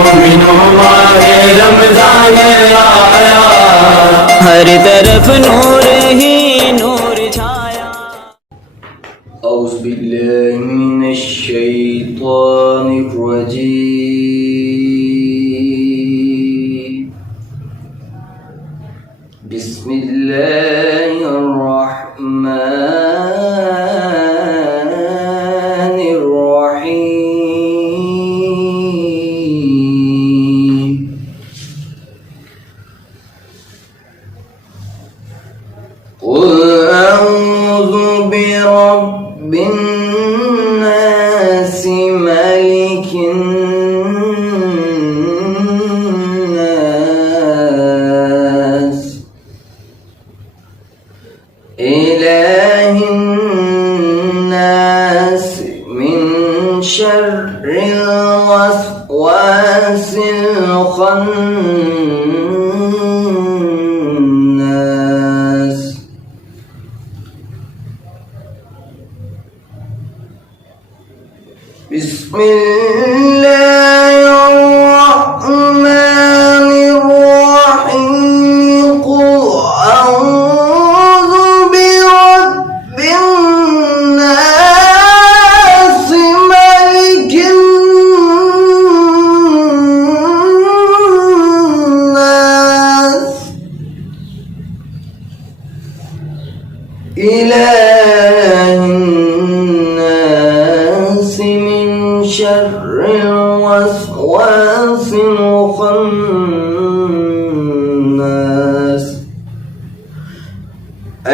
مومنوں ماہ رمضان آیا، ہر طرف نور ہی نور چھایا۔ اعوذ باللہ من الشیطان الرجیم، بسم اللہ الرحمن الرحیم۔ قل اعوذ برب الناس ملک الناس إله الناس من شر الوسواس الخناس بسم الله الرحمن الرحيم قل أعوذ برب الناس ملك الناس إله الناس من شر الوسواس الخناس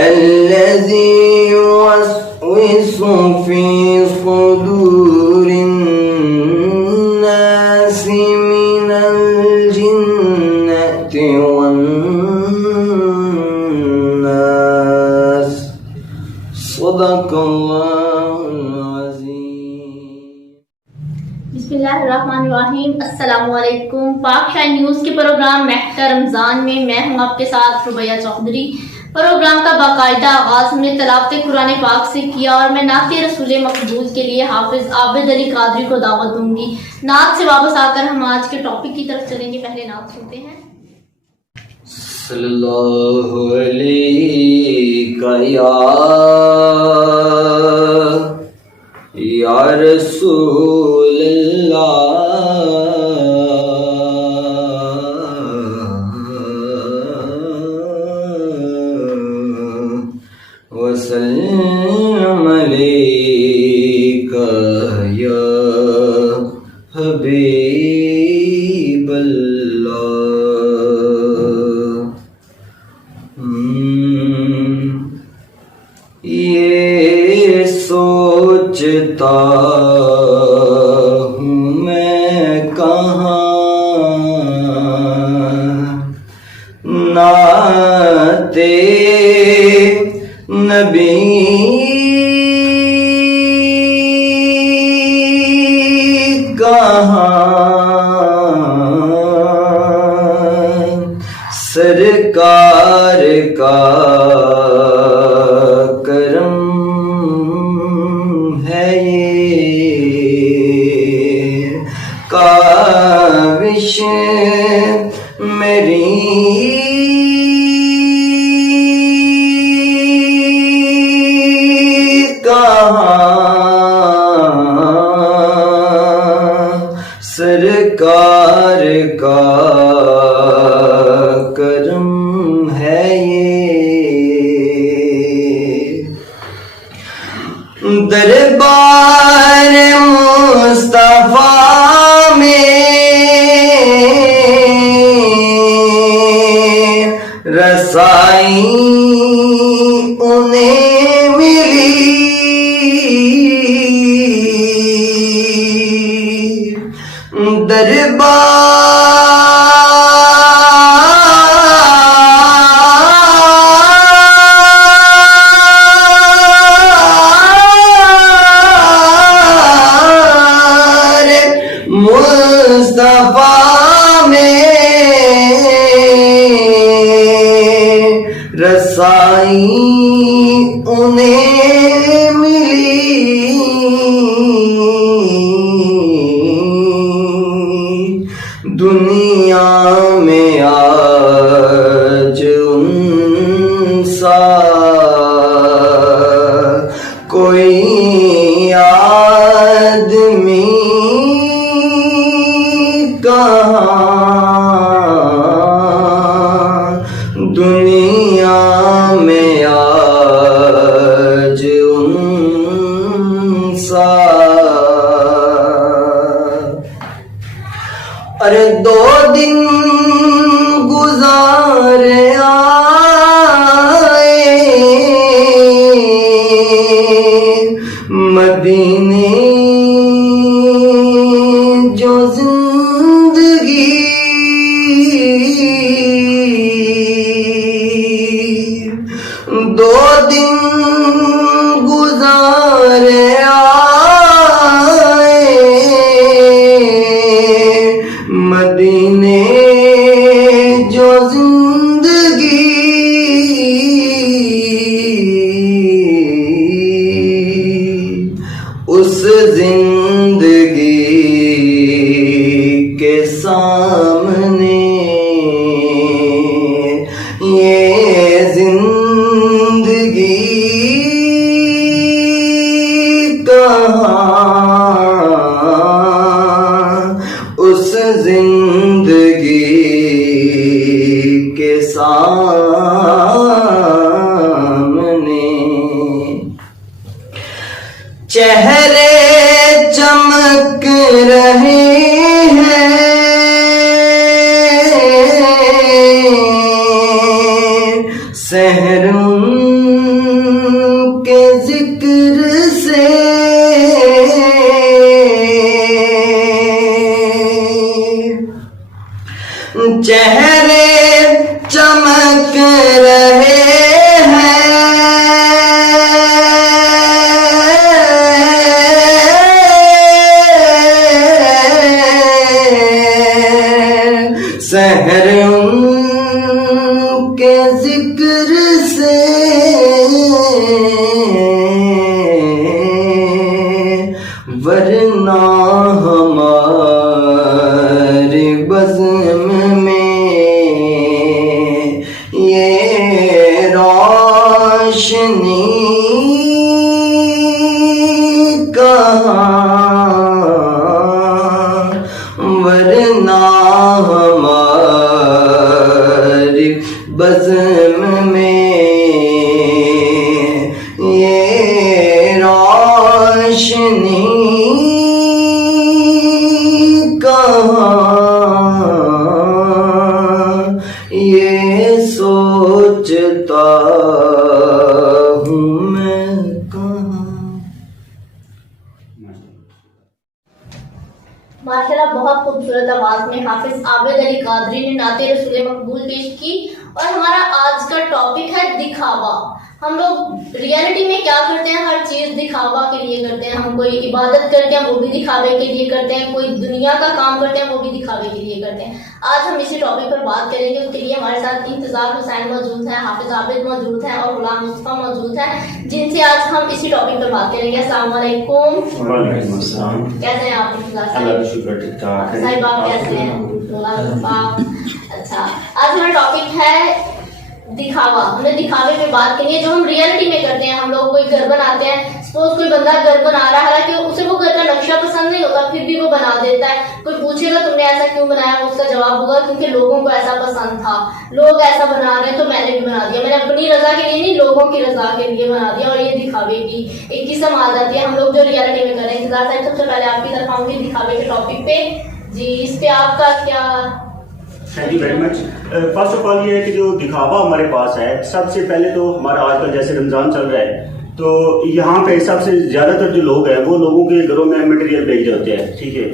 الذي يوسوس في صدور الناس من الجنة والناس صدق الله العظيم۔ بسم اللہ الرحمن الرحیم۔ السلام علیکم۔ پاک شاہ نیوز کے پروگرام مہکہ رمضان میں میں ہوں آپ کے ساتھ ربیہ چودھری۔ پروگرام کا باقاعدہ آغاز ہم نے تلاوت قرآن پاک سے کیا اور میں نعت رسول مقبول کے لیے حافظ عابد علی قادری کو دعوت دوں گی۔ نعت سے واپس آ کر ہم آج کے ٹاپک کی طرف چلیں گے۔ پہلے نعت سنتے ہیں۔ صلی اللہ علیہ یا رسول اللہ وسلم علیک یا حبیب اللہ۔ یہ سوچتا ہوں میں کہاں نعت نبی کہاں سرکار کا کرم ہے یہ کاوش میری سرکار کا کرم ہے یہ دربار مصطفیٰ میں رسائی انہیں ملی مصطفیٰ میں زندگی اس زندگی کے سامنے یہ زندگی اس زندگی کے سامنے چہرے چمک رہے ہیں سحر ان کے ذکر سے چہرے چمک رہے ہیں سحر ان کے ذکر سے ورنہ ہمارے بزم میں یہ روشنی کہاں ورنہ ہمارے بزم میں یہ روشنی یہ سوچتا ہوں میں کہاں. ماشاءاللہ بہت خوبصورت آواز میں حافظ عابد علی قادری نے نعت رسول مقبول پیش کی. اور ہمارا آج کا ٹاپک ہے دکھاوا. ہم لوگ ریئلٹی میں کیا کرتے ہیں؟ ہر چیز دکھاوا کے لیے کرتے ہیں. ہم کوئی عبادت کرتے ہیں وہ بھی دکھاوے کے لیے کرتے ہیں, کوئی دنیا کا کام کرتے ہیں وہ بھی دکھاوے کے لیے کرتے ہیں. آج ہم اسی ٹاپک پر بات کریں گے. اس کے لیے ہمارے ساتھ انتظار حسین موجود ہیں, حافظ عابد موجود ہیں اور غلام مصطفیٰ موجود ہیں, جن سے آج ہم اسی ٹاپک پر بات کریں گے. السلام علیکم. وعلیکم السلام. کیسے ہیں آپ انتظار اللہ کا شکر, ٹھیک ٹھاک ہے. صاحب آپ کیسے ہیں؟ غلام مصطفیٰ. اچھا, آج ہمارا ٹاپک ہے دکھاوا. ہم نے دکھاوے پہ بات کرنی ہے جو ہم ریئلٹی میں کرتے ہیں. ہم لوگ کوئی گھر بناتے ہیں, سپوز کوئی بندہ گھر بنا رہا ہے کہ اسے وہ گھر کا نقشہ پسند نہیں ہوتا, پھر بھی وہ بنا دیتا ہے. کوئی پوچھے گا تم نے ایسا کیوں بنایا, اس کا جواب ہوگا کیونکہ لوگوں کو ایسا پسند تھا, لوگ ایسا بنا رہے ہیں تو میں نے بھی بنا دیا. میں نے اپنی رضا کے لیے نہیں, لوگوں کی رضا کے لیے بنا دیا. اور یہ دکھاوے کی ایک قسم آ جاتی ہے. ہم لوگ جو ریئلٹی میں کر رہے ہیں. انتظار صاحب سب سے پہلے آپ کی طرف آؤں گی دکھاوے کے ٹاپک پہ. جی, اس پہ آپ کا کیا؟ Thank you very much. First of all یہ ہے کہ جو دکھاوا ہمارے پاس ہے, سب سے پہلے تو ہمارا آج کل جیسے رمضان چل رہا ہے تو یہاں پہ سب سے زیادہ تر جو لوگ ہیں وہ لوگوں کے گھروں میں مٹیریل بھیج رہے ہوتے ہیں, ٹھیک ہے,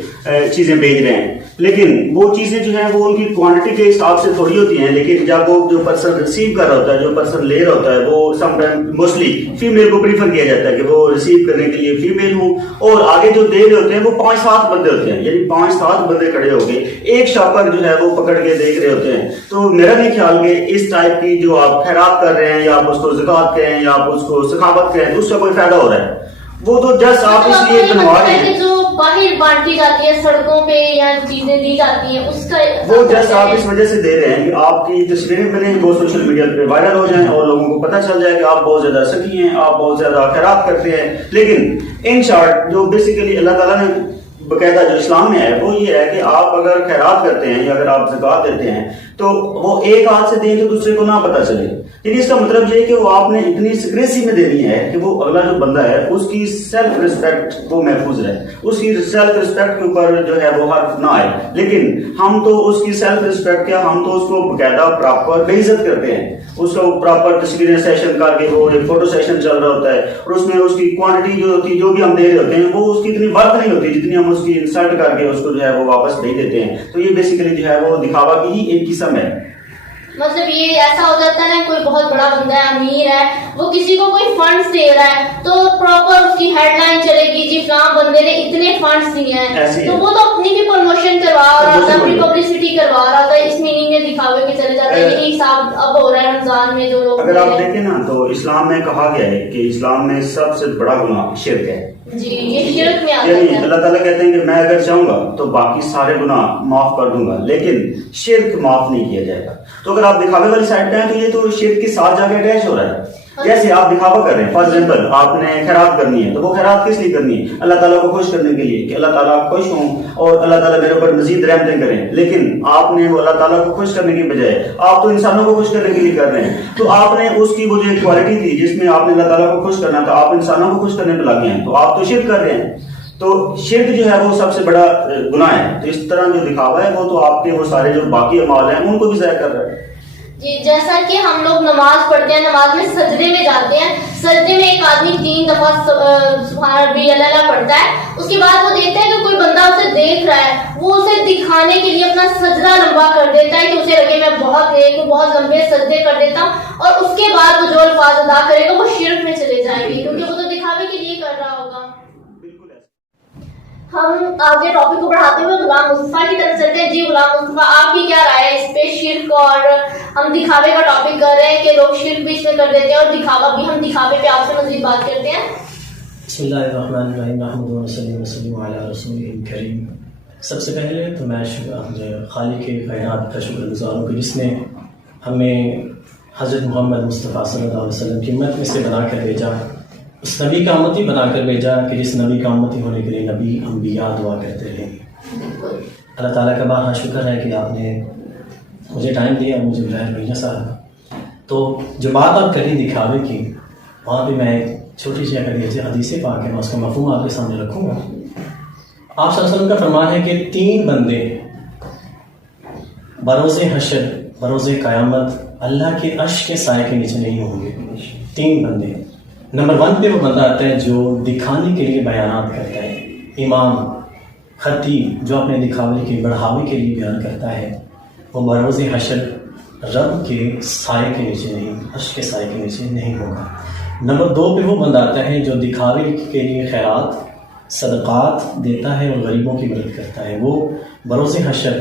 چیزیں بھیج رہے ہیں. لیکن وہ چیزیں جو ہیں وہ ان کی کوانٹٹی کے حساب سے تھوڑی ہوتی ہیں. لیکن جب وہ جو پرسن ریسیو کر رہا ہوتا ہے, جو پرسن لے رہا ہوتا ہے, وہ سم ٹائم موسٹلی فیمیل کو پریفر کیا جاتا ہے کہ وہ ریسیو کرنے کے لیے فیمیل ہوں, اور آگے جو دے رہے ہوتے ہیں وہ 5-7 بندے ہوتے ہیں. یعنی 5-7 بندے کھڑے ہو گئے, ایک شاپر جو ہے وہ پکڑ کے دیکھ رہے ہوتے ہیں. تو میرا نہیں خیال کہ اس ٹائپ کی جو آپ خیرات کر رہے ہیں, یا آپ اس کو زکوٰۃ کہیں, یا آپ اس کو سخاوت کہیں, تو اس کا کوئی فائدہ ہو رہا ہے. وہ تو جسٹ آپ اس لیے بنوا رہے ہیں. جو باہر بانٹی جاتی ہے سڑکوں پہ یا چیزیں دی جاتی ہیں, اس کا وہ جسٹ آپ اس وجہ سے دے رہے ہیں کہ آپ کی تصویریں بنیں, وہ سوشل میڈیا پہ وائرل ہو جائیں اور لوگوں کو پتہ چل جائے کہ آپ بہت زیادہ سخی ہیں, آپ بہت زیادہ خیرات کرتے ہیں. لیکن ان شارٹ جو بیسیکلی اللہ تعالیٰ نے باقاعدہ جو اسلام میں ہے وہ یہ ہے کہ آپ اگر خیرات کرتے ہیں یا اگر آپ زکوٰۃ دیتے ہیں تو وہ ایک ہاتھ سے دیں تو دوسرے کو نہ پتہ چلے. یعنی اس کا مطلب یہ ہے کہ وہ آپ نے اتنی سیکریسی میں دینی ہے کہ وہ اگلا جو بندہ ہے اس کی سیلف رسپیکٹ وہ محفوظ رہے, اس کی سیلف رسپیکٹ کے اوپر جو ہے وہ حرف نہ آئے. لیکن ہم تو اس کی سیلف رسپیکٹ کیا, ہم تو اس کو باقاعدہ پراپر بے عزت کرتے ہیں. اس کو پراپر تصویریں سیشن کر کے, وہ ایک فوٹو سیشن چل رہا ہوتا ہے, اور اس میں اس کی کوانٹٹی جو ہوتی ہے, جو بھی ہم دے رہے ہوتے ہیں, وہ اس کی اتنی ورتھ نہیں ہوتی جتنی ہم اس کی انسلٹ کر کے اس کو جو ہے وہ واپس بھیج دیتے ہیں. تو یہ بیسیکلی جو ہے وہ دکھاوا کی ہی ایک قسم ہے. مطلب یہ ایسا ہو جاتا ہے, کوئی بہت بڑا بندہ ہے, امیر ہے, وہ کسی کو کوئی فنڈز دے رہا ہے تو پراپر اس کی ہیڈ لائن چلے گی جی فلاں بندے نے اتنے فنڈز دیے ہیں, تو وہ تو اپنی بھی پروموشن کروا رہا تھا, اپنی پبلسٹی کروا رہا تھا, اس میننگ میں دکھاوے کے چلے جاتے ہیں. اب ہو رہا ہے رمضان میں جو لوگ اگر آپ دیکھیں نا تو اسلام میں کہا گیا ہے کہ اسلام میں سب سے بڑا گناہ شرک ہے. جی یہ شرک میں آتا یعنی ہے. اللہ تعالیٰ کہتے ہیں کہ میں اگر چاہوں گا تو باقی سارے گناہ معاف کر دوں گا لیکن شرک معاف نہیں کیا جائے گا. تو اگر آپ دکھاوے والی سائڈ پہ ہیں تو یہ تو شرک کے ساتھ جا کے اٹیچ ہو رہا ہے. جیسے آپ دکھاوا کر رہے ہیں، فار ایگزامپل آپ نے خیرات کرنی ہے تو وہ خیرات کس لیے کرنی ہے؟ اللہ تعالیٰ کو خوش کرنے کے لیے کہ اللہ تعالیٰ خوش ہوں اور اللہ تعالیٰ میرے اوپر مزید رحمتیں کریں. لیکن آپ نے وہ اللہ تعالیٰ کو خوش کرنے کی بجائے آپ تو انسانوں کو خوش کرنے کے لیے کر رہے ہیں. تو آپ نے اس کی وہ جو کوالٹی تھی جس میں آپ نے اللہ تعالیٰ کو خوش کرنا تھا، آپ انسانوں کو خوش کرنے پہ لگے ہیں، تو آپ تو شرک کر رہے ہیں. تو شرک جو ہے وہ سب سے بڑا گناہ ہے. تو اس طرح جو دکھاوا ہے وہ تو آپ کے وہ سارے جو باقی اعمال ہیں ان کو بھی ضائع کر رہا ہے. جی جیسا کہ ہم لوگ نماز پڑھتے ہیں، نماز میں سجدے میں جاتے ہیں، سجدے میں ایک آدمی 3 دفعہ سبحان ربی اللہ پڑھتا ہے، اس کے بعد وہ دیکھتا ہے کہ کوئی بندہ اسے دیکھ رہا ہے، وہ اسے دکھانے کے لیے اپنا سجدہ لمبا کر دیتا ہے کہ اسے لگے میں بہت نیک ہوں، بہت لمبے سجدے کر دیتا ہوں، اور اس کے بعد وہ جو الفاظ ادا کرے گا وہ شرک میں چلے جائیں گے کیونکہ وہ تو دکھاوے کے لیے کر رہا ہوگا. ہم آگے ٹاپک کو بڑھاتے ہوئے غلام مصطفیٰ کی طرف چلتے ہیں. جی غلام مصطفیٰ آپ کی کیا رائے ہے اس پہ؟ شرک اور ہم دکھاوے کا ٹاپک کر رہے ہیں کہ لوگ شرک بھی اس میں کر دیتے ہیں اور دکھاوا بھی. ہم دکھاوے پہ آپ سے مزید بات کرتے ہیں. بسم اللہ الرحمن الرحیم نحمده ونصلی وسلم علی رسولہ الکریم. سب سے پہلے تو میں خالق کائنات کا شکر گزار ہوں کہ جس نے ہمیں حضرت محمد مصطفیٰ صلی اللہ علیہ وسلم کی امت میں سے بنا کر بھیجا، اس نبی کا امتی بنا کر بھیجا کہ جس نبی کا امتی ہونے کے لیے نبی انبیاء دعا کرتے رہے. اللہ تعالیٰ کا بہت شکر ہے کہ آپ نے مجھے ٹائم دیا، مجھے بغیر مہینہ سارا. تو جو بات آپ کری دکھاوے کی، وہاں پہ میں ایک چھوٹی سی اگر حدیث پاک ہے میں اس کا مفہوم آپ کے سامنے رکھوں گا. آپ صلی اللہ علیہ وسلم کا فرمان ہے کہ 3 بندے بروز حشر، بروز قیامت اللہ کے عرش کے سائے کے نیچے نہیں ہوں گے. 3 بندے. نمبر 1 پہ وہ بندہ آتا ہے جو دکھانے کے لیے بیانات کرتا ہے، امام، خطیب جو اپنے دکھاوے کے بڑھاوے کے لیے بیان کرتا ہے، وہ بروز حشر رب کے سائے کے نیچے نہیں، عرش کے سائے کے نیچے نہیں ہوگا. نمبر 2 پہ وہ بندہ آتا ہے جو دکھاوے کے لیے خیرات صدقات دیتا ہے اور غریبوں کی مدد کرتا ہے، وہ بروز حشر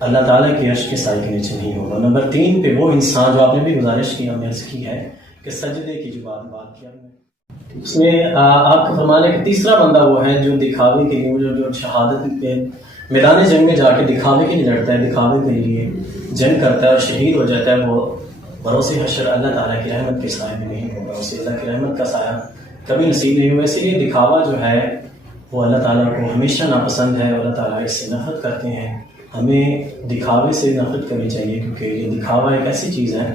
اللہ تعالیٰ کے عرش کے سائے کے نیچے نہیں ہوگا. نمبر 3 پہ وہ انسان جو آپ نے بھی گزارش کی، ہم نے عرض کی ہے کہ سجدے کی جو بات کیا اس میں آپ کا فرمان ہے کہ تیسرا بندہ وہ ہے جو دکھاوے کے لیے جو شہادت کے میدان جنگ میں جا کے دکھاوے کے لیے لڑتا ہے، دکھاوے کے لیے جنگ کرتا ہے اور شہید ہو جاتا ہے، وہ بروز حشر اللہ تعالیٰ کی رحمت کے سائے میں نہیں ہوگا، اسے اللہ کی رحمت کا سایہ کبھی نصیب نہیں ہوگا. اسی لیے دکھاوا جو ہے وہ اللہ تعالیٰ کو ہمیشہ ناپسند ہے اور اللہ تعالیٰ اس سے نفرت کرتے ہیں. ہمیں دکھاوے سے نفرت کرنی چاہیے کیونکہ یہ دکھاوا ایک ایسی چیز ہے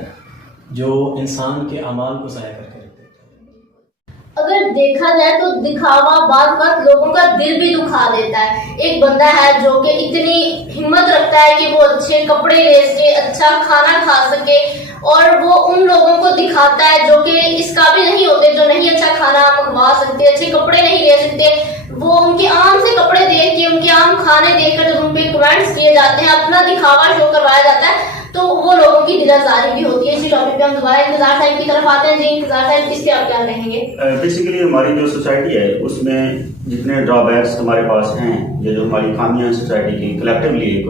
جو انسان کے اعمال کو ضائع کر کے رکھ دیتا ہے. اگر دیکھا جائے تو دکھاوا بعض وقت لوگوں کا دل بھی دکھا دیتا ہے. ایک بندہ ہے جو کہ اتنی ہمت رکھتا ہے کہ وہ اچھے کپڑے لے سکے، اچھا کھانا کھا سکے، اور وہ ان لوگوں کو دکھاتا ہے جو کہ اس قابل نہیں ہوتے، جو نہیں اچھا کھانا منگوا سکتے، اچھے کپڑے نہیں لے سکتے. وہ ان کے عام سے کپڑے دیکھ کے، ان کے عام کھانے دیکھ کر جب ان پہ کمنٹس کیے جاتے ہیں، اپنا دکھاوا شو کروایا جاتا ہے، تو وہ لوگوں کی دل آزاری بھی ہوتی ہے. اسی ٹاپک پہ ہم دوبارہ انتظار صاحب کی طرف آتے ہیں. جی انتظار صاحب اس سے آپ کیا کہیں گے؟ بیسیکلی ہماری جو سوسائٹی ہے اس میں جتنے ڈرا بیکس ہمارے پاس ہیں، یہ جو ہماری خامیاں ہیں سوسائٹی کی کلیکٹیولی،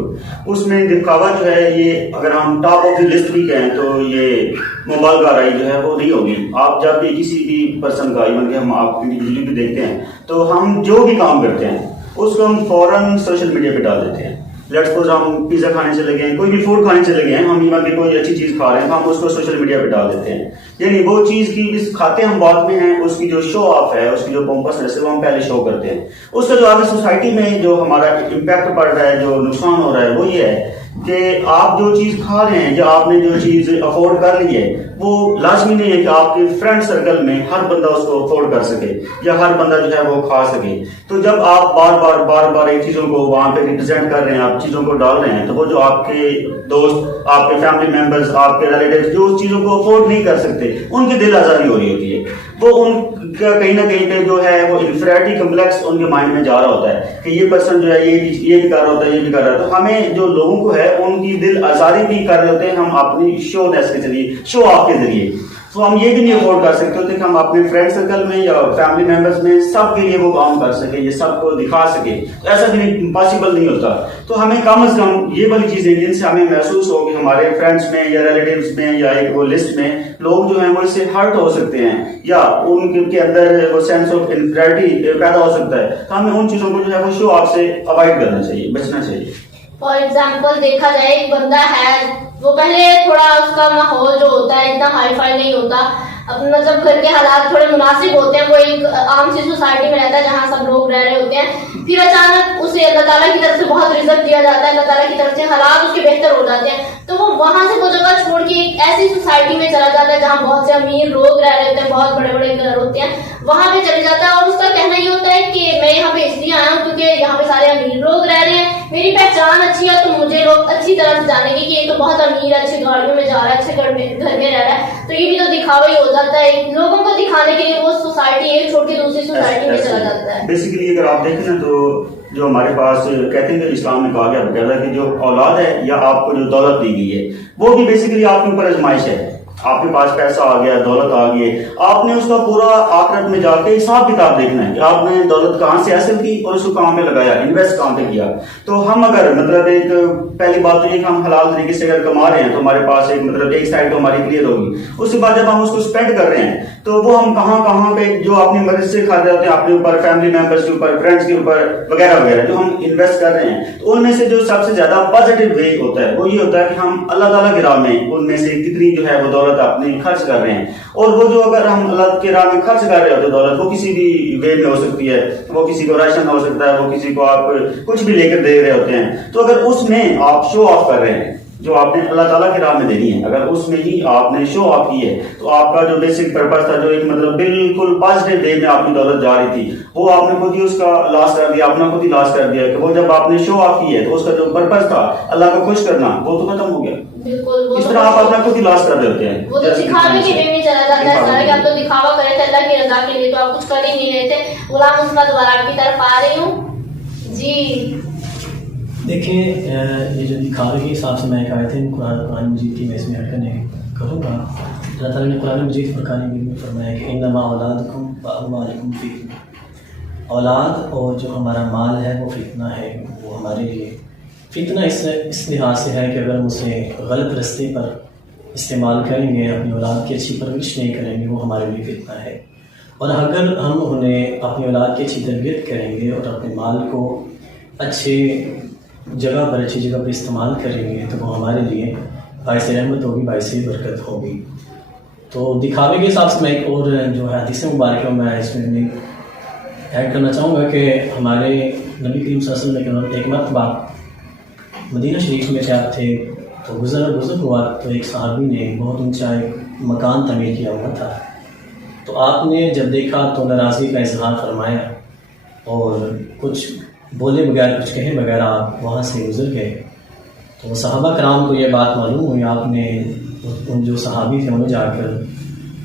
اس میں دکھاوا جو ہے یہ اگر ہم ٹاپ آف دی لسٹ بھی کہیں تو یہ مبالغہ آرائی جو ہے وہ نہیں ہوگی. آپ جب بھی کسی بھی پرسن کا، ایون کہ ہم آپ انڈیویجولی بھی دیکھتے ہیں تو ہم جو بھی کام کرتے ہیں اس کو ہم فوراً سوشل میڈیا پہ ڈال دیتے ہیں. لیٹس سپوز ہم پیزا کھانے چلے گئے ہیں، کوئی بھی فوڈ کھانے چلے گئے ہیں، ہم ایون کہ کوئی اچھی چیز کھا رہے ہیں تو ہم اس کو سوشل میڈیا پہ ڈال دیتے ہیں. یعنی وہ چیز کی کھاتے ہم بعد میں ہیں، اس کی جو شو آف ہے، اس کی جو پومپسنس ہے وہ ہم پہلے شو کرتے ہیں. اس کا جو آگے سوسائٹی میں جو ہمارا امپیکٹ پڑ رہا ہے، جو نقصان ہو رہا ہے، وہ یہ ہے کہ آپ جو چیز کھا رہے ہیں یا آپ نے جو چیز افورڈ کر لی ہے وہ لازمی نہیں ہے کہ آپ کے فرینڈ سرکل میں ہر بندہ اس کو افورڈ کر سکے یا ہر بندہ جو ہے وہ کھا سکے. تو جب آپ بار بار ایک چیزوں کو وہاں پہ ریپرزینٹ کر رہے ہیں، آپ چیزوں کو ڈال رہے ہیں، تو وہ جو آپ کے دوست، آپ کے فیملی ممبرز، آپ کے ریلیٹیوز جو اس چیزوں کو افورڈ نہیں کر سکتے، ان کی دل آزاری ہو رہی ہوتی ہے. وہ ان کا کہیں نہ کہیں پہ جو ہے وہ انفیریٹی کمپلیکس ان کے مائنڈ میں جا رہا ہوتا ہے کہ یہ پرسن جو ہے یہ بھی کر رہا ہوتا ہے، یہ بھی کر رہا ہے. تو ہمیں جو لوگوں کو ہے ان کی دل آزاری بھی کر رہے ہوتے ہیں ہم اپنی شو نیس کے ذریعے، شو آف کے ذریعے. تو ہم یہ بھی نہیں افورڈ کر سکتے ہوتے کہ ہم اپنے فرینڈ سرکل میں یا فیملی ممبرس میں سب کے لیے وہ کام کر سکیں، یہ سب کو دکھا سکیں، تو ایسا بھی پاسبل نہیں ہوتا. تو ہمیں کم از کم یہ والی چیزیں جن سے ہمیں محسوس ہو کہ ہمارے فرینڈس میں یا ریلیٹیوز میں یا ایک وہ لسٹ میں لوگ جو ہیں وہ اس سے ہرٹ ہو سکتے ہیں یا ان کے اندر وہ سینس آف انفیریٹی پیدا ہو سکتا ہے، تو ہمیں ان چیزوں کو جو ہے وہ شو آف سے اوائڈ کرنا چاہیے، بچنا چاہیے. فار ایگزامپل دیکھا جائے ایک بندہ ہے وہ پہلے تھوڑا اس کا ماحول جو ہوتا ہے اتنا ہائی فائی نہیں ہوتا، مطلب گھر کے حالات تھوڑے مناسب ہوتے ہیں، وہ ایک عام سی سوسائٹی میں رہتا ہے جہاں سب لوگ رہ رہے ہوتے ہیں، پھر اچانک اسے اللہ تعالیٰ کی طرف سے بہت رزق دیا جاتا ہے، اللہ تعالیٰ کی طرف سے حالات اس کے بہتر ہو جاتے ہیں، تو وہ وہاں سے وہ جگہ چھوڑ کے ایک ایسی سوسائٹی میں چلا جاتا ہے جہاں بہت سے امیر لوگ رہ رہے ہوتے ہیں، بہت بڑے بڑے گھر ہوتے ہیں، وہاں پہ چلے جاتا ہے اور اس کا کہنا یہ ہوتا ہے کہ میں یہاں پہ اس لیے آیا ہوں کیونکہ یہاں پہ سارے امیر لوگ رہ رہے ہیں، میری پہچان اچھی ہے تو مجھے لوگ اچھی طرح سے جانیں گے کہ یہ تو بہت امیر ہے، اچھی گاڑیوں میں جا رہا ہے، اچھے گھر میں رہ رہا ہے، تو یہ بھی تو دکھاوا ہی ہو جاتا ہے، لوگوں کو دکھانے کے لیے وہ سوسائٹی ایک چھوڑ کے دوسری سوسائٹی میں چلا جاتا ہے. بیسیکلی اگر آپ دیکھیں نا تو جو ہمارے پاس کہتے ہیں کہ اسلام میں کہا گیا بقاعدہ کہ جو اولاد ہے یا آپ کو جو دولت دی گئی ہے وہ بھی بیسیکلی آپ کے اوپر آزمائش ہے. آپ کے پاس پیسہ آ گیا، دولت آ گئی، آپ نے اس کا پورا آخرت میں جا کے حساب کتاب دیکھنا ہے کہ آپ نے دولت کہاں سے حاصل کی اور اس کو کہاں پہ لگایا، انویسٹ کہاں پہ کیا. تو ہم اگر مطلب ایک پہلی بات تو یہ کہ ہم حلال طریقے سے اگر کما رہے ہیں تو ہمارے پاس ایک مطلب ایک سائڈ تو ہماری کلیئر ہوگی. اس کے بعد جب ہم اس کو اسپینڈ کر رہے ہیں تو وہ ہم کہاں پہ جو اپنی مرضی سے کھاتے ہوتے ہیں اپنے اوپر، فیملی ممبرس کے اوپر، فرینڈس کے اوپر وغیرہ وغیرہ جو ہم انویسٹ کر رہے ہیں، تو ان میں سے جو سب سے زیادہ پازیٹیو وے ہوتا ہے وہ یہ ہوتا ہے کہ ہم اللہ تعالیٰ کی راہ میں ان میں سے کتنی جو ہے وہ دولت اپنی خرچ کر رہے ہیں. اور وہ جو اگر ہم اللہ کے راہ میں خرچ کر رہے ہوتے دولت، وہ کسی بھی وے میں ہو سکتی ہے، وہ کسی کو راشن ہو سکتا ہے، وہ کسی کو آپ کچھ بھی لے کر دے رہے ہوتے ہیں، تو اگر اس میں آپ شو آف کر رہے ہیں جو آپ نے اللہ تعالیٰ کی راہ میں دینی ہے، اگر اس میں ہی آپ نے شو آف کی ہے تو آپ کا جو بیسک پرپس تھا، جو ایک مطلب بالکل پازیٹیو وے میں آپ کی دولت جا رہی تھی، وہ آپ نے خود ہی اس کا لاس کر دیا، اپنا خود ہی لاس کر دیا. کہ وہ جب آپ نے شو آف کی ہے تو اس کا جو پرپس تھا اللہ کو خوش کرنا وہ تو ختم ہو گیا. اس طرح آپ اپنا خود ہی لاس کر رہے ہوتے ہیں. وہ تو دکھاوے کے وے میں چلا جاتا ہے سارے. آپ تو دکھاوا کر رہے تھے اللہ کی رضا کے لیے، تو آپ کچھ کر ہی نہیں رہے تھے. غلام عثمان دوبارہ آپ کی طرف آ رہی ہوں. جی دیکھیں یہ جو دکھاوے کے حساب سے میں کہا تھے قرآن مجید کی میں اس میں ایڈ کرنے کہوں گا. اللہ تعالیٰ نے قرآن مجید فرقان حمید میں فرمایا کہ انما اولادکم واموالکم فتنہ، اولاد اور جو ہمارا مال ہے وہ فتنہ ہے. وہ ہمارے لیے فتنہ اس لحاظ سے ہے کہ اگر ہم اسے غلط رستے پر استعمال کریں گے، اپنی اولاد کی اچھی پرورش نہیں کریں گے، وہ ہمارے لیے فتنہ ہے. اور اگر ہم انہیں اپنی اولاد کی اچھی تربیت کریں گے اور اپنے مال کو اچھی جگہ پر استعمال کریں گے تو وہ ہمارے لیے باعث رحمت ہوگی، باعث برکت ہوگی. تو دکھاوے کے حساب سے میں ایک اور جو ہے حدیث مبارکہ میں اس میں ایڈ کرنا چاہوں گا کہ ہمارے نبی کریم صلی اللہ علیہ وسلم ایک مرتبہ مدینہ شریف میں کیا تھے تو گزر ہوا تو ایک صحابی نے بہت اونچا ایک مکان تعمیر کیا ہوا تھا. تو آپ نے جب دیکھا تو ناراضگی کا اظہار فرمایا اور کچھ بولے بغیر، کچھ کہے بغیر آپ وہاں سے گزر گئے. تو صحابہ کرام کو یہ بات معلوم ہوئی. آپ نے ان جو صحابی تھے انہیں جا کر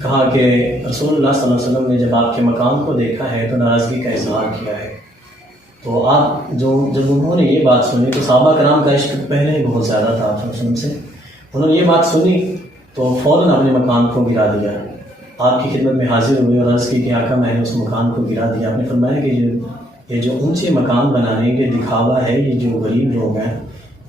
کہا کہ رسول اللہ صلی اللہ علیہ وسلم نے جب آپ کے مقام کو دیکھا ہے تو ناراضگی کا اظہار کیا ہے. تو آپ جب انہوں نے یہ بات سنی تو صحابہ کرام کا عشق پہلے ہی بہت زیادہ تھا آپ صلی اللہ علیہ وسلم سے. انہوں نے یہ بات سنی تو فوراً اپنے مکان کو گرا دیا، آپ کی خدمت میں حاضر ہوئے اور عرض کی کہ آقا میں نے اس مکان کو گرا دیا. آپ نے فرمایا کہ یہ جو اونچے مکان بنانے کے دکھاوا ہے، یہ جو غریب لوگ ہیں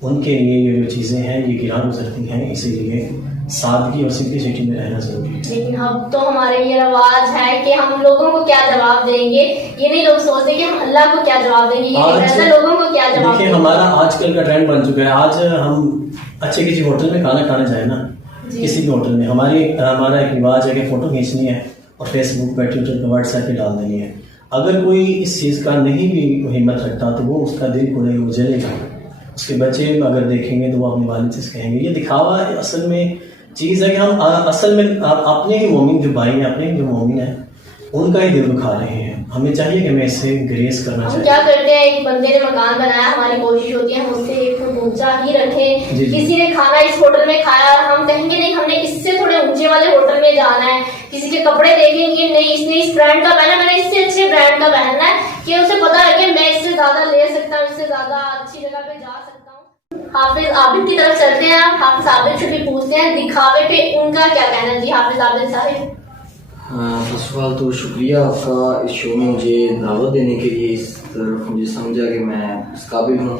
ان کے لیے یہ جو چیزیں ہیں یہ گراں گزرتی ہیں، اسی لیے سادگی اور سمپلسٹی میں رہنا ضروری ہے. لیکن اب تو ہمارے یہ رواج ہے کہ ہم لوگوں کو کیا جواب دیں گے، یہ نہیں لوگ سوچتے کہ ہم اللہ کو کیا جواب دیں گے، یہ لوگوں کو کیا جواب دیں گے. ہمارا آج کل کا ٹرینڈ بن چکا ہے. آج ہم اچھے کسی ہوٹل میں کھانا کھانا جائیں نا، کسی بھی ہوٹل میں ہمارا ایک رواج ہے کہ فوٹو کھینچنی ہے اور فیس بک پہ، ٹویٹر پہ، واٹس ایپ پہ ڈال دینی ہے. اگر کوئی اس چیز کا نہیں بھی ہمت رکھتا تو وہ اس کا دل کو نہیں جلے گا. اس کے بچے اگر دیکھیں گے تو وہ اپنے والد سے کہیں گے. یہ دکھاوا اصل میں چیز ہے کہ ہم اصل میں اپنے ہی مومن جو بھائی ہیں، اپنے جو مومن ہیں ان کا ہی دل دکھا رہے ہیں. ہمیں چاہیے کہ ہمیں اس سے گریز کرنا چاہیے. ہم کیا کرتے ہیں، ایک بندے نے مکان بنایا، ہماری کوشش ہوتی ہے ہم اس سے ایک فٹ اونچا ہی رکھیں. کسی نے کھانا اس ہوٹل میں کھایا، ہم کہیں گے نہیں ہم نے اس سے تھوڑے اونچے والے ہوٹل میں جانا ہے. کسی کے کپڑے دیکھیں گے نہیں اس نے اس برانڈ کا پہنا، میں نے اس سے اچھے برانڈ کا پہننا ہے کہ اسے پتا لگے میں اس سے زیادہ لے سکتا ہوں، اس سے زیادہ اچھی جگہ پہ جا سکتا ہوں. حافظ عابد کی طرف چلتے ہیں. حافظ عابد سے بھی پوچھتے ہیں دکھاوے پہ ان کا کیا کہنا. جی حافظ عابد صاحب. فرسٹ آف آل تو شکریہ آپ کا اس شو میں مجھے دعوت دینے کے لیے. اس طرف مجھے سمجھا کہ میں اس قابل ہوں.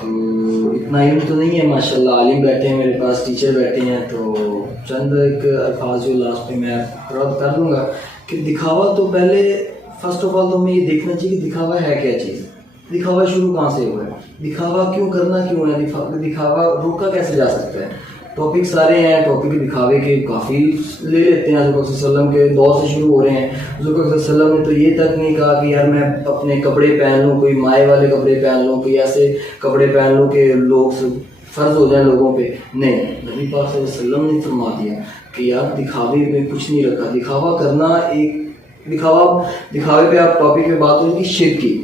تو اتنا علم تو نہیں ہے ماشاء اللہ. عالم بیٹھے ہیں میرے پاس, ٹیچر بیٹھے ہیں, تو چند ایک الفاظ جو لاسٹ پہ میں رد کر دوں گا کہ دکھاوا تو پہلے فرسٹ آف آل تو ہمیں یہ دیکھنا چاہیے کہ دکھاوا ہے کیا چیز. دکھاوا شروع کہاں سے ہوا ہے, دکھاوا کیوں کرنا کیوں ہے, دکھاوا روکا کیسے جا سکتا ہے. ٹاپک سارے ہیں, ٹاپک دکھاوے کے کافی لے لیتے ہیں. حضرت صلی اللہ علیہ وسلم کے دور سے شروع ہو رہے ہیں. حضرت صلی اللہ علیہ وسلم نے تو یہ تک نہیں کہا کہ یار میں اپنے کپڑے پہن لوں, کوئی مائع والے کپڑے پہن لوں, کوئی ایسے کپڑے پہن لوں کہ لوگ فرض ہو جائیں لوگوں پہ. نہیں, نبی پاک صلی اللہ علیہ وسلم نے فرما دیا کہ یار دکھاوے میں کچھ نہیں رکھا. دکھاوا کرنا ایک دکھاوے پہ آپ ٹاپک پہ بات ہوئی کہ شرک کی,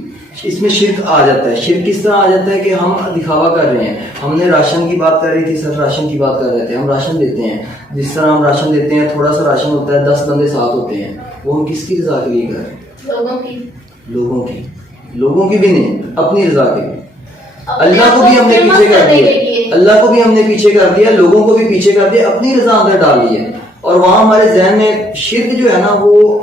اس میں شرک آ جاتا ہے. شرک کس طرح آ جاتا ہے کہ ہم دکھاوا کر رہے ہیں. ہم نے راشن کی بات کر رہی تھی سر, راشن کی بات کر رہے تھے. ہم راشن دیتے ہیں, جس طرح ہم راشن دیتے ہیں تھوڑا سا راشن ہوتا ہے, 10 بندے ساتھ ہوتے ہیں, وہ ہم کس کی رضا کے لیے کر رہے ہیں؟ لوگوں کی بھی نہیں, اپنی رضا کے لیے. اللہ کو بھی ہم نے پیچھے کر دیا, اللہ کو بھی ہم نے پیچھے کر دیا, لوگوں کو بھی پیچھے کر دیا, اپنی رضا اندر ڈال لی ہے. اور وہاں ہمارے ذہن میں شرک جو ہے نا, وہ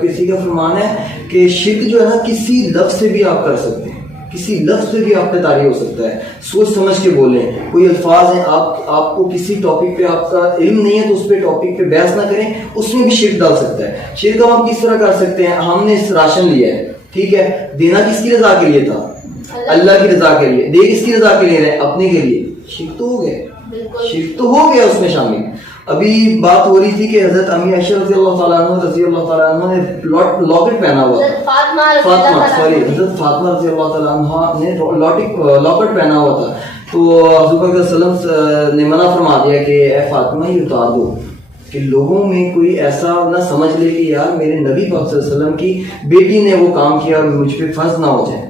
کسی کا فرمان ہے کہ شرک جو ہے نا کسی لفظ سے بھی آپ کر سکتے ہیں, کسی لفظ سے بھی آپ پہ طاری ہو سکتا ہے. سوچ سمجھ کے بولیں. کوئی الفاظ ہیں, آپ کو کسی ٹاپک پہ آپ کا علم نہیں ہے تو اس پہ ٹاپک پہ بحث نہ کریں, اس میں بھی شرک ڈال سکتا ہے. شرک ہم کس طرح کر سکتے ہیں؟ ہم نے راشن لیا ہے, ٹھیک ہے, دینا کس کی رضا کے لیے تھا؟ اللہ کی رضا کے لیے. دے کس کی رضا کے لیے رہے؟ اپنے کے لیے. شرک تو ہو گیا, شرک تو ہو گیا اس میں شامل. ابھی بات ہو رہی تھی کہ حضرت امی عائشہ رضی اللہ تعالیٰ عنہ نے لاکٹ پہنا ہوا تھا. حضرت فاطمہ رضی اللہ تعالیٰ عنہ نے لاکٹ پہنا ہوا تھا. تو حضور صلی اللہ علیہ وسلم نے منع فرما دیا کہ اے فاطمہ یہ اتار دو, کہ لوگوں میں کوئی ایسا نہ سمجھ لے کہ یار میرے نبی پاک صلی اللہ علیہ وسلم کی بیٹی نے وہ کام کیا اور مجھ پہ فرض نہ ہو جائے,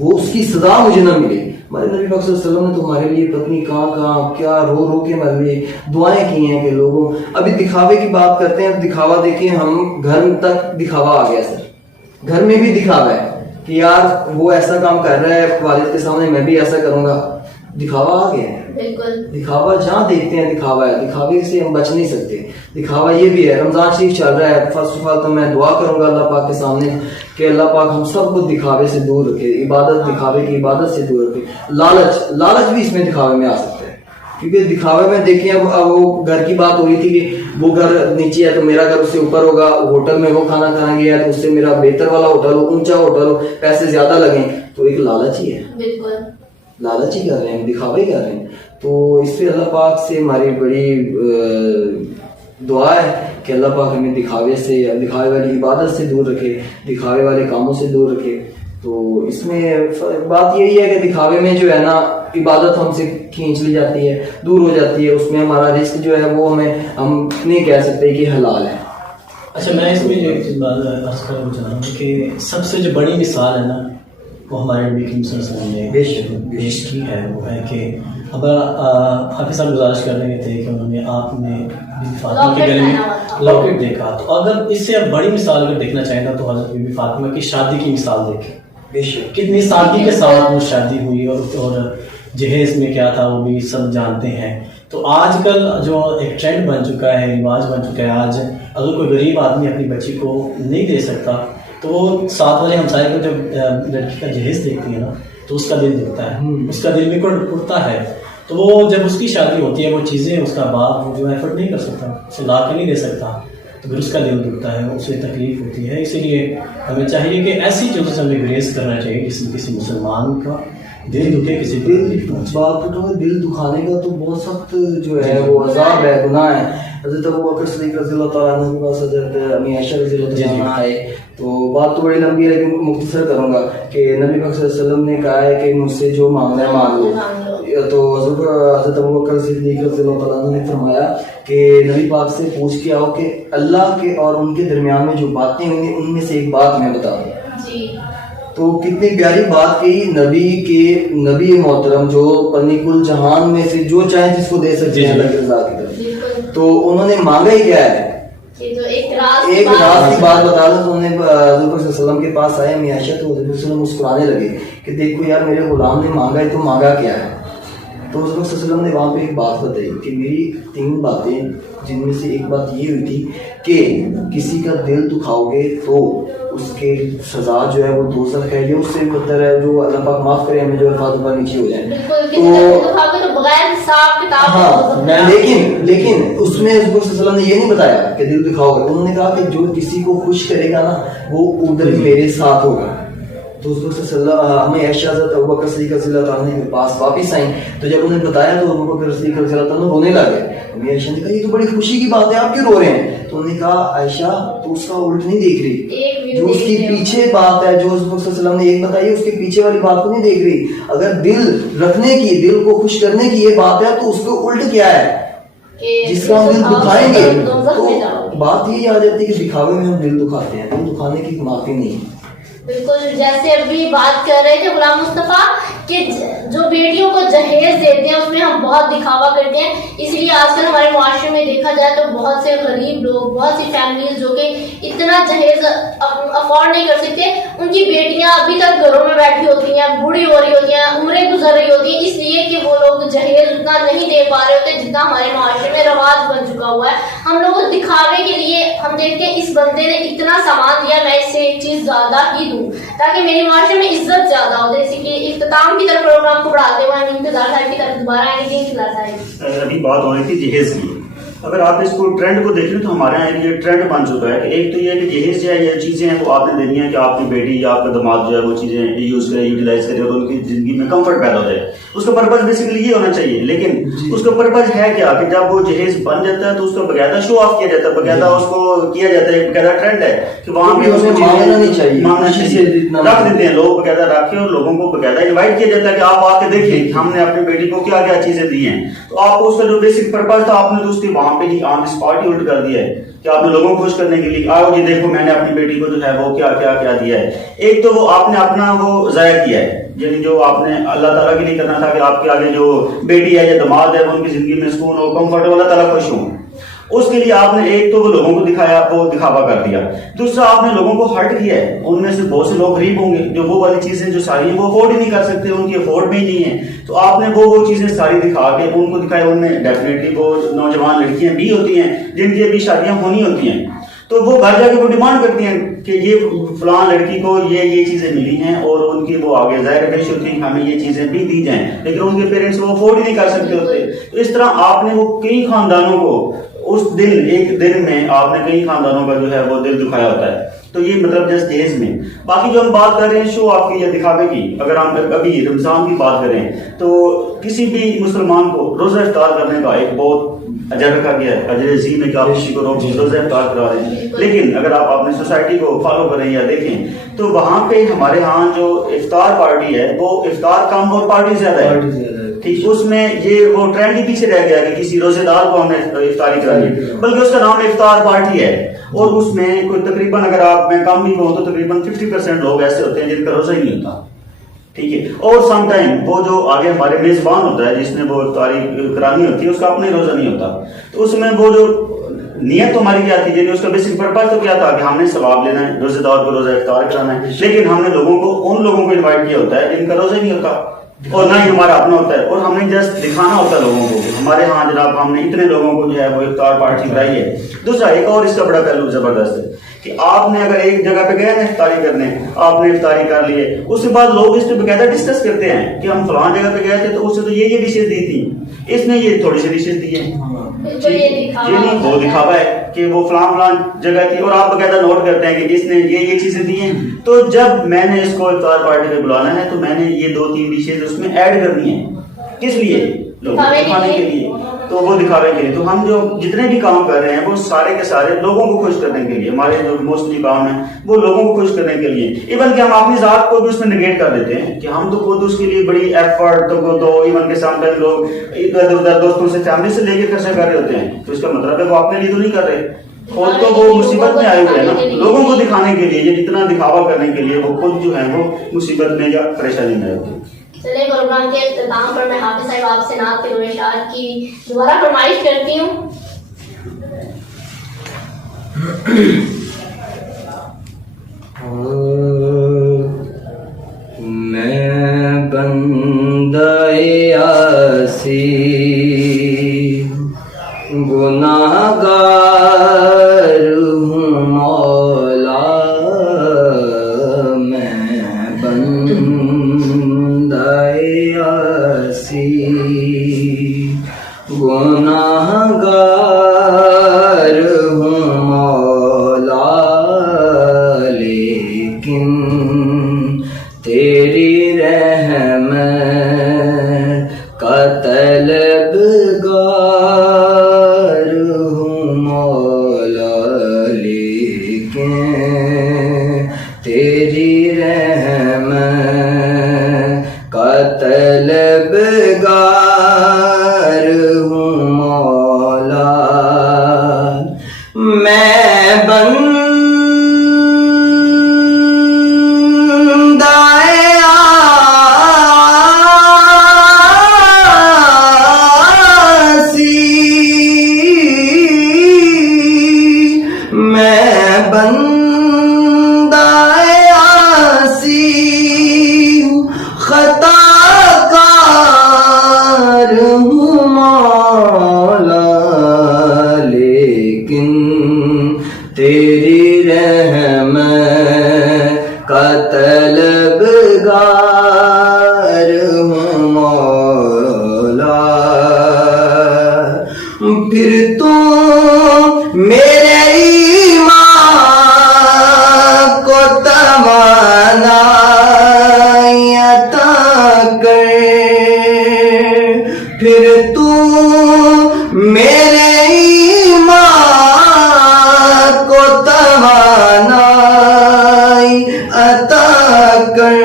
وہ اس کی سزا مجھے نہ ملے. ہمارے نبی پاک صلی اللہ علیہ وسلم نے تو ہمارے لیے پتنی کہاں کیا رو کے ہمارے لیے دعائیں کی ہیں کہ لوگوں. ابھی دکھاوے کی بات کرتے ہیں, دکھاوا دیکھیں ہم گھر تک دکھاوا آ گیا سر. گھر میں بھی دکھاوا ہے کہ یار وہ ایسا کام کر رہا ہے والد کے سامنے, میں بھی ایسا کروں گا. دکھاوا آ گیا ہے. بالکل دکھاوا جہاں دیکھتے ہیں دکھاوا ہے. دکھاوے سے ہم بچ نہیں سکتے. دکھاوا یہ بھی ہے. رمضان شریف چل رہا ہے, فرسٹ آف آل تو میں دعا کروں گا اللہ پاک کے سامنے کہ اللہ پاک ہم سب کو دکھاوے سے دور رکھے, عبادت دکھاوے کی عبادت سے دور رکھے. لالچ بھی اس میں دکھاوے میں آ سکتا ہے, کیونکہ دکھاوے میں دیکھیں اب وہ گھر کی بات ہو رہی تھی کہ وہ گھر نیچے ہے تو میرا گھر اس سے اوپر ہوگا, ہوٹل میں وہ کھانا کھانا گیا ہے تو اس سے میرا بہتر والا ہوٹل ہو, اونچا ہوٹل ہو, پیسے زیادہ لگیں, تو ایک لالچ ہی ہے. بالکل لالچ ہی کر رہے ہیں, دکھاوے ہی کر رہے ہیں. تو اس سے اللہ پاک سے ہماری بڑی دعا ہے کہ اللہ پاک ہمیں دکھاوے والی عبادت سے دور رکھے, دکھاوے والے کاموں سے دور رکھے. تو اس میں بات یہی ہے کہ دکھاوے میں جو ہے نا عبادت ہم سے کھینچ لی جاتی ہے, دور ہو جاتی ہے. اس میں ہمارا رزق جو ہے وہ ہم نہیں کہہ سکتے کہ حلال ہے. اچھا, میں اس میں جو ایک چیز بات عرض کرنا چاہ رہا ہوں کہ سب سے جو بڑی مثال ہے نا وہ ہمارے نبی کریم صلی اللہ علیہ وسلم نے پیش کی ہے. وہ ہے کہ اب حافظ صاحب گزارش کر رہے تھے کہ انہوں نے آپ نے بی فاطمہ کے گلے میں لاکٹ دیکھا. تو اگر اس سے اب بڑی مثال اگر دیکھنا چاہیں تو حضرت بی فاطمہ کی شادی کی مثال دیکھیں. کتنی سادگی کے ساتھ وہ شادی ہوئی اور جہیز میں کیا تھا وہ بھی سب جانتے ہیں. تو آج کل جو ایک ٹرینڈ بن چکا ہے, رواج بن چکا ہے, آج اگر کوئی غریب آدمی اپنی بچی کو نہیں دے سکتا تو وہ ساتھ والے ہمسائے کو جب لڑکی کا جہیز دیکھتی ہے نا تو اس کا دل دکھتا ہے, اس کا دل بھی اٹھتا ہے. تو وہ جب اس کی شادی ہوتی ہے وہ چیزیں اس کا باپ جو ایفرٹ نہیں کر سکتا, اسے لا کے نہیں دے سکتا, تو پھر اس کا دل دکھتا ہے, اسے تکلیف ہوتی ہے. اسی لیے ہمیں چاہیے کہ ایسی چیزوں سے ہمیں گریز کرنا چاہیے جس میں کسی مسلمان کا دل دکھے, کسی بات تو دل دکھانے کا تو بہت سخت جو ہے وہ عذاب ہے, گناہ ہے. حضرت ابو بکر صدیق رضی اللہ تعالیٰ عنہ کے پاس حضرت امی عائشہ رضی اللہ تعالیٰ عنہ آئے. تو بات تو بڑی لمبی ہے لیکن مختصر کروں گا کہ نبی پاک صلی اللہ علیہ وسلم نے کہا ہے کہ مجھ سے جو مانگنا ہے مانگ لو. تو حضرت ابو بکر صدیق رضی اللہ تعالیٰ عنہ نے فرمایا کہ نبی پاک سے پوچھ کے آؤ کہ اللہ کے اور ان کے درمیان میں جو باتیں ہوئی ہیں ان میں سے ایک بات میں بتا دوں. تو کتنی پیاری بات کہی نبی محترم جو پنی کل جہان میں سے جو چاہیں جس کو دے سکتے ہیں اللہ کی رضا کی طرف. تو انہوں نے مانگا ہی کیا ہے, ایک راز کی بات بتا دوں. تو انہوں نے حضور صلی اللہ علیہ وسلم کے پاس آئے امی عائشہ, تو حضور صلی اللہ علیہ وسلم مسکرانے لگے کہ دیکھو یار میرے غلام نے مانگا ہے تو مانگا کیا ہے. تو حضور صلی اللہ علیہ وسلم نے وہاں پہ ایک بات بتائی کہ میری 3 باتیں، جن میں سے ایک بات یہ ہوئی تھی کہ کسی کا دل دکھاؤ گے تو اس کے سزا جو ہے وہ دوزخ ہے، یہ اس سے بدتر ہے، جو اللہ پاک معاف کرے ہمیں جو الفاظ اوپر نیچے ہو جائیں. ہاں لیکن اس میں حضور صلی اللہ علیہ وسلم نے یہ نہیں بتایا کہ دل دکھاؤ گے، انہوں نے کہا کہ جو کسی کو خوش کرے گا نا وہ ادھر میرے ساتھ ہوگا. تو حضور صلی اللہ علیہ وسلم ہمیں عائشہ حضرت ابوبکر صدیق رضی اللہ تعالیٰ کے پاس واپس آئیں تو جب انہیں بتایا تو ابوبکر صدیق رضی اللہ تعالیٰ رونے لگے. امی عائشہ نے کہا یہ تو بڑی خوشی کی بات ہے، آپ کیوں رو رہے ہیں؟ تو انہوں نے کہا عائشہ تو اس کا الٹ نہیں دیکھ رہی، جو اس کی پیچھے بات ہے جو حضور صلی اللہ علیہ وسلم نے ایک بتائی اس کے پیچھے والی بات کو نہیں دیکھ رہی. اگر دل رکھنے کی، دل کو خوش کرنے کی یہ بات ہے تو اس کو الٹ کیا ہے جس کا ہم دل دکھائیں گے. تو بات یہ آ جاتی ہے کہ دکھاوے میں ہم دل دکھاتے ہیں، دل دکھانے کی معافی نہیں. بالکل جیسے ابھی بات کر رہے تھے غلام مصطفیٰ کہ جو بیٹیوں کو جہیز دیتے ہیں اس میں ہم بہت دکھاوا کرتے ہیں. اس لیے آج کل ہمارے معاشرے میں دیکھا جائے تو بہت سے غریب لوگ، بہت سی فیملیز جو کہ اتنا جہیز افورڈ نہیں کر سکتے، ان کی بیٹیاں ابھی تک گھروں میں بیٹھی ہوتی ہیں، بوڑھی ہو رہی ہوتی ہیں، عمریں گزر رہی ہوتی ہیں، اس لیے کہ وہ لوگ جہیز اتنا نہیں دے پا رہے ہوتے جتنا ہمارے معاشرے میں رواج بن چکا ہوا ہے. ہم لوگ دکھاوے کے لیے ہم دیکھتے ہیں اس بندے نے اتنا سامان دیا، میں اس سے ایک چیز زیادہ ہی دوں تاکہ میری معاشرے میں عزت زیادہ ہو. جیسے کہ اختتام کی طرف پروگرام کو بڑھاتے ہوئے ہم انتظار صاحب کی طرف دوبارہ آئیں گے. انتظار صاحب ابھی بات ہو رہی تھی جہیز کی. اگر آپ اس کو ٹرینڈ کو دیکھ لیں تو ہمارے یہاں یہ ٹرینڈ بن چکا ہے کہ ایک تو یہ ہے کہ جہیز جو ہے یہ چیزیں ہیں وہ آپ نے دینی ہے کہ آپ کی بیٹی یا آپ کا دماغ جو ہے وہ چیزیں یوز کرے، یوٹیلائز کرے اور ان کی زندگی میں کمفرٹ پیدا ہو جائے. اس کا پرپز بیسیکلی یہ ہونا چاہیے. لیکن اس کا پرپز ہے کیا کہ جب وہ جہیز بن جاتا ہے تو اس کا باقاعدہ شو آف کیا جاتا ہے، باقاعدہ اس کو کیا جاتا ہے، باقاعدہ ٹرینڈ ہے کہ وہاں پہ اس کو مانگنا نہیں چاہیے، رکھ دیتے ہیں لوگ، باقاعدہ رکھ کے اور لوگوں کو باقاعدہ انوائٹ کیا جاتا ہے کہ آپ آ کے دیکھیں ہم نے اپنی بیٹی کو کیا کیا چیزیں دی ہیں. تو آپ کو اس کا جو بیسک پرپز تھا آپ نے تو اس کے وہاں پہ ہی آن اسپاٹ الٹ کر دیا ہے کہ آپ نے لوگوں کو خوش کرنے کے لیے آؤ جی دیکھو میں نے اپنی بیٹی کو جو ہے وہ کیا کیا کیا دیا ہے. ایک تو وہ آپ نے اپنا وہ ضائع کیا ہے، یعنی جو آپ نے اللہ تعالیٰ کے لیے کرنا تھا کہ آپ کے آگے جو بیٹی ہے یا دماد ہے ان کی زندگی میں سکون ہو، کمفرٹ ہو، اللہ تعالیٰ خوش ہوں. اس کے لیے آپ نے ایک تو وہ لوگوں کو دکھایا، وہ دکھاوا کر دیا. دوسرا آپ نے لوگوں کو ہرٹ کیا ہے. ان میں سے بہت سے لوگ غریب ہوں گے جو وہ والی چیزیں جو ساری وہ افورڈ ہی نہیں کر سکتے، ان کی افورڈ بھی نہیں ہے. تو آپ نے وہ چیزیں ساری دکھا کے ان کو دکھایا. ان میں ڈیفینیٹلی وہ نوجوان لڑکیاں بھی ہوتی ہیں جن کی ابھی شادیاں ہونی ہوتی ہیں، تو وہ گھر جا کے وہ ڈیمانڈ کرتی ہیں کہ یہ فلاں لڑکی کو یہ چیزیں ملی ہیں اور ان کی وہ آگے ظاہر رہش ہوتی ہے کہ ہمیں یہ چیزیں بھی دی جائیں، لیکن ان کے پیرنٹس وہ افورڈ ہی نہیں کر سکتے ہوتے. تو اس طرح آپ نے وہ کئی خاندانوں کو اس دن ایک دن میں آپ نے کئی خاندانوں کا جو ہے وہ دل دکھایا ہوتا ہے. تو یہ مطلب جسٹ جہیز میں. باقی جو ہم بات کر رہے ہیں شو آپ کی یا دکھاوے کی، اگر ہم ابھی رمضان کی بات کریں تو کسی بھی مسلمان کو روزہ افطار کرنے کا ایک بہت اجر رکھا گیا ہے، اجر عظیم ہے کہ آپ کسی کو روزہ افطار کرا رہے ہیں. لیکن اگر آپ اپنی سوسائٹی کو فالو کریں یا دیکھیں تو وہاں پہ ہمارے ہاں جو افطار پارٹی ہے وہ افطار کم اور پارٹی زیادہ ہے. ٹھیک، اس میں یہ وہ ٹرینڈ ہی پیچھے رہ گیا کہ کسی روزے دار کو ہم نے افطاری کرانی ہے، بلکہ اس کا نام افطار پارٹی ہے. اور اس میں کوئی تقریباً اگر آپ میں کم بھی کہوں تو تقریباً 50% لوگ ایسے ہوتے ہیں جن کا روزہ ہی نہیں ہوتا. ٹھیک ہے، اور سم ٹائم وہ جو آگے ہمارے میزبان ہوتا ہے جس نے وہ افطاری کرانی ہوتی ہے اس کا اپنا ہی روزہ نہیں ہوتا. تو اس میں وہ جو نیت تو ہماری کیا تھی، یعنی اس کا بیسک پرپز تو کیا تھا کہ ہم نے ثواب لینا ہے، روزے دار کو روزہ افطار کرانا ہے. لیکن ہم نے لوگوں کو ان لوگوں کو انوائٹ کیا ہوتا ہے جن کا روزہ ہی نہیں ہوتا اور نہ ہی ہمارا اپنا ہوتا ہے، اور ہم نے جسٹ دکھانا ہوتا ہے لوگوں کو ہمارے ہاں جناب ہم نے اتنے لوگوں کو جو ہے وہ افطار پارٹی کرائی ہے. دوسرا ایک اور اس کا بڑا پہلو زبردست ہے کہ آپ نے اگر ایک جگہ پہ گئے نا افطاری کرنے، آپ نے افطاری کر لی ہے، اس کے بعد لوگ اس پہ باقاعدہ ڈسکس کرتے ہیں کہ ہم فلاں جگہ پہ گئے تھے تو اس سے تو یہ ڈشز دی تھی، اس نے یہ تھوڑی سی ڈشز دی ہیں. وہ دکھاوا ہے کہ وہ فلاں جگہ تھی اور آپ باقاعدہ نوٹ کرتے ہیں کہ اس نے یہ چیزیں دی ہیں. تو جب میں نے اس کو افطار پارٹی پہ بلانا ہے تو میں نے یہ 2-3 ڈشز اس میں ایڈ کرنی ہے. کس لیے؟ لوگوں کو دکھانے کے لیے. تو وہ دکھاوے کے لیے. تو ہم جو جتنے بھی کام کر رہے ہیں وہ سارے کے سارے لوگوں کو خوش کرنے کے لیے. ہمارے جو موسٹلی کام ہیں وہ لوگوں کو خوش کرنے کے لیے. ایون کہ ہم اپنی ذات کو بھی اس میں نگیٹ کر دیتے ہیں کہ ہم تو خود اس کے لیے بڑی ایفرٹ تو ایون کے سامنے لوگ ادھر ادھر دوستوں سے فیملی سے لے کے خرچہ کر رہے ہوتے ہیں. تو اس کا مطلب ہے وہ اپنے لیے تو نہیں کر رہے، خود تو وہ مصیبت میں آئے ہوئے ہیں نا. لوگوں کو دکھانے کے لیے یا جتنا دکھاوا کرنے کے لیے وہ خود جو ہے وہ مصیبت میں یا پریشانی میں ہوتے ہیں. چلے پروگرام کے اختتام پر میں حافظ صاحب آپ سے نعت کے دو اشعار کی دوبارہ فرمائش کرتی ہوں. میں بندہ آسی گناہگار ہوں مولا میں بندہ عاصی، گناہگار ہوں مولا لیکن تیری رحمت کا طلبگار ہوں مولا لیکن تیری رحمت کا طلبگار ہوں مولا، میں بندہ عاصی، میں بندہ عاصی ہوں، خطا کار ہوں مولا لیکن تیری رحمت کا طلبگار ہوں مولا، پھر تو میرے ایمان کو توانائی عطا کر، پھر تو میرے ایمان کو توانائی عطا کر،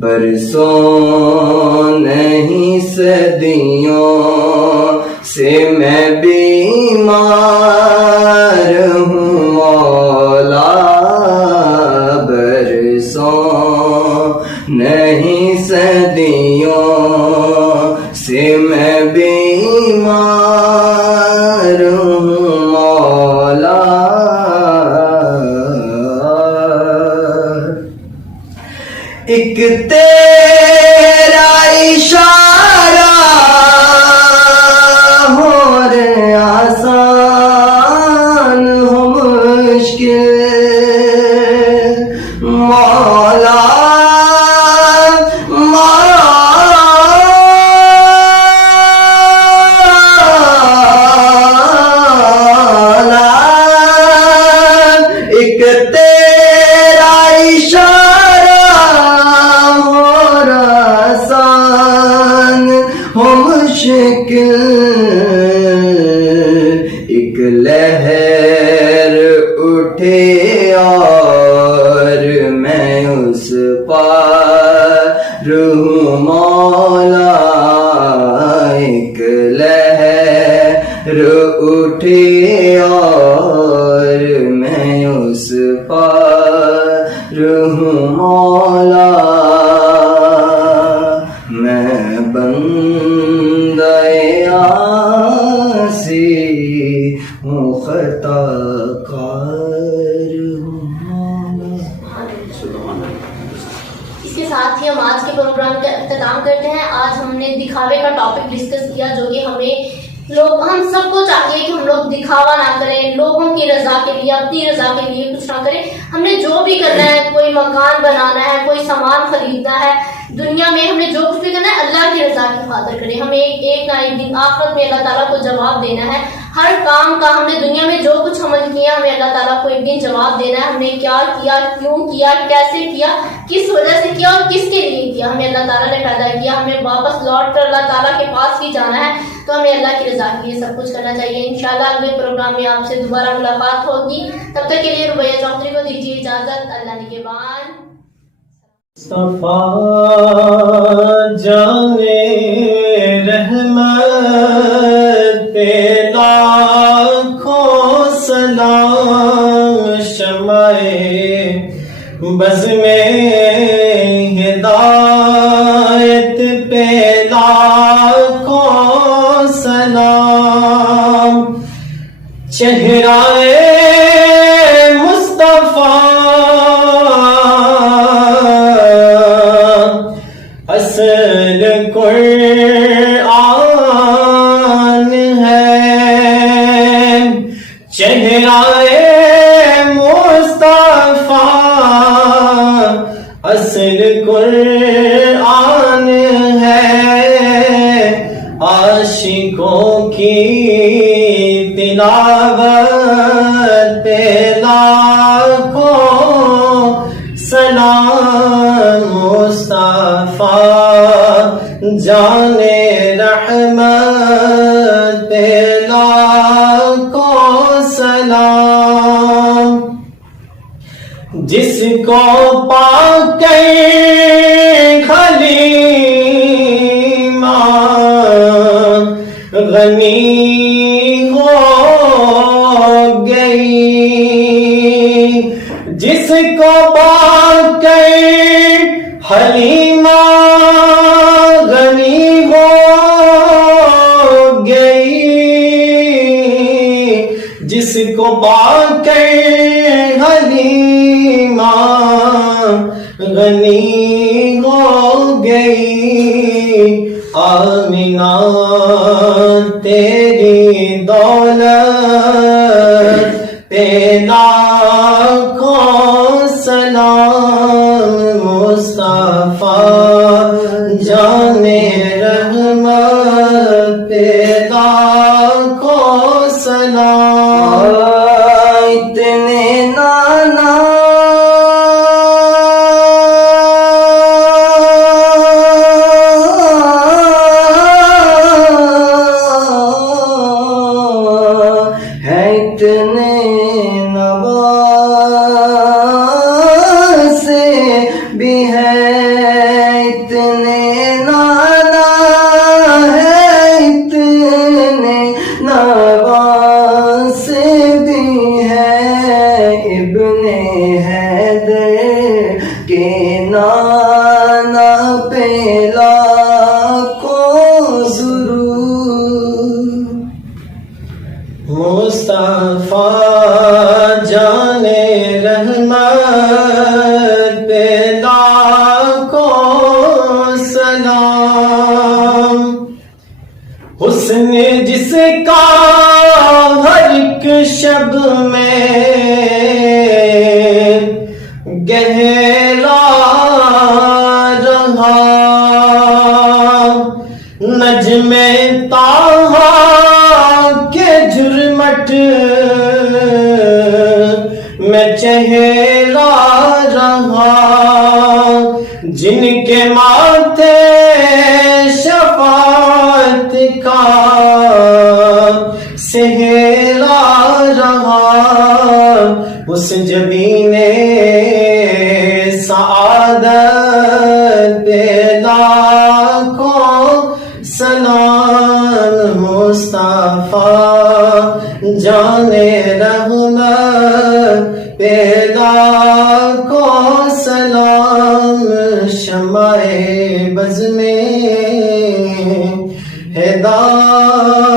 برسوں نہیں صدیوں سے میں بیمار ہوں مولا، برسوں نہیں صدیوں سے میں بیمار ہوں مولا، ایک تیرا اشارہ ہو رے آسان ہو مشکل مولا، مولا ایک تیرا اشارہ ہو آسان ہو مشکل، ایک لہر اٹھے اور میں اس پار ہوں مولا، ایک لہر اٹھے اور میں اس پار ہوں مولا، میں بندہ عاصی ہوں، خطا کار ہوں مولا۔ اس کے ساتھ ہی ہم آج کے پروگرام کا اختتام کرتے ہیں۔ آج ہم نے دکھاوے کا ٹاپک ڈسکس کیا، جو کہ ہم سب کو چاہیے کہ ہم لوگ دکھاوا نہ کریں، لوگوں کی رضا کے لیے، اپنی رضا کے لیے کچھ نہ کریں۔ ہم نے جو بھی کرنا ہے، کوئی مکان بنانا ہے، کوئی سامان خریدنا ہے، دنیا میں ہم نے جو کچھ بھی کرنا ہے اللہ کی رضا کی خاطر کریں۔ ہمیں ایک نہ ایک دن آخرت میں اللہ تعالیٰ کو جواب دینا ہے۔ ہر کام کا ہم نے دنیا میں جو کچھ عمل کیا ہمیں اللہ تعالیٰ کو ایک دن جواب دینا ہے۔ ہم نے کیا کیا، کیوں کیا، کیسے کیا، کس وجہ سے کیا اور کس کے لیے کیا۔ ہمیں اللہ تعالیٰ نے پیدا کیا، ہمیں واپس لوٹ کر اللہ تعالیٰ کے پاس ہی جانا ہے، تو ہمیں اللہ کی رضا کے لیے سب کچھ کرنا چاہیے۔ انشاءاللہ اگلے پروگرام میں آپ سے دوبارہ ملاقات ہوگی، تب تک کے لیے ربیہ چوہدری کو دیجیے اجازت۔ اللہ نگہبان۔ مصطفیٰ جانے رحمت پہ لاکھوں سلام، شمع بز میں ہدایت پہ لاکھوں سلام، چہرہ مصطفیٰ اصل قرآن چہرائے مصطفیٰ اصل قرآن ہے، عاشقوں کی تلاوت پہ لاکھوں سلام، مصطفیٰ جان رحمت پہ لاکھوں سلام، جس کو پا کے خلیمہ غنی ہو گئی، جس کو پا کے حلیمہ غنی ہو گئی، جس کو پا کے حلیمہ غنی ہو گئی، آمینہ تیری دولت پہ لاکھوں سلام، مصطفیٰ جان رحمت پہ لاکھوں سلام، اتنے نانا ہے، اتنے نواسے بھی ہے، اتنے نانا ہے، اتنے نواسے بھی ہے، ابن حیدر کے نانا پہ لاکھوں ضرور، مصطفیٰ جان رحمت پہ لاکھوں سلام، حسن جس کا ہر ایک شب میں گہرا رہا، نجم طٰہٰ کے جھرمٹ میں چہرہ رہا، جن کے ماتھے شفاعت کا سہرا رہا، اس جبین سعادت پہ لاکھوں سلام، مصطفیٰ جان رحمت پہ لاکھوں سلام، شمع بز میں ہدایت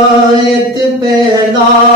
پہ لاکھوں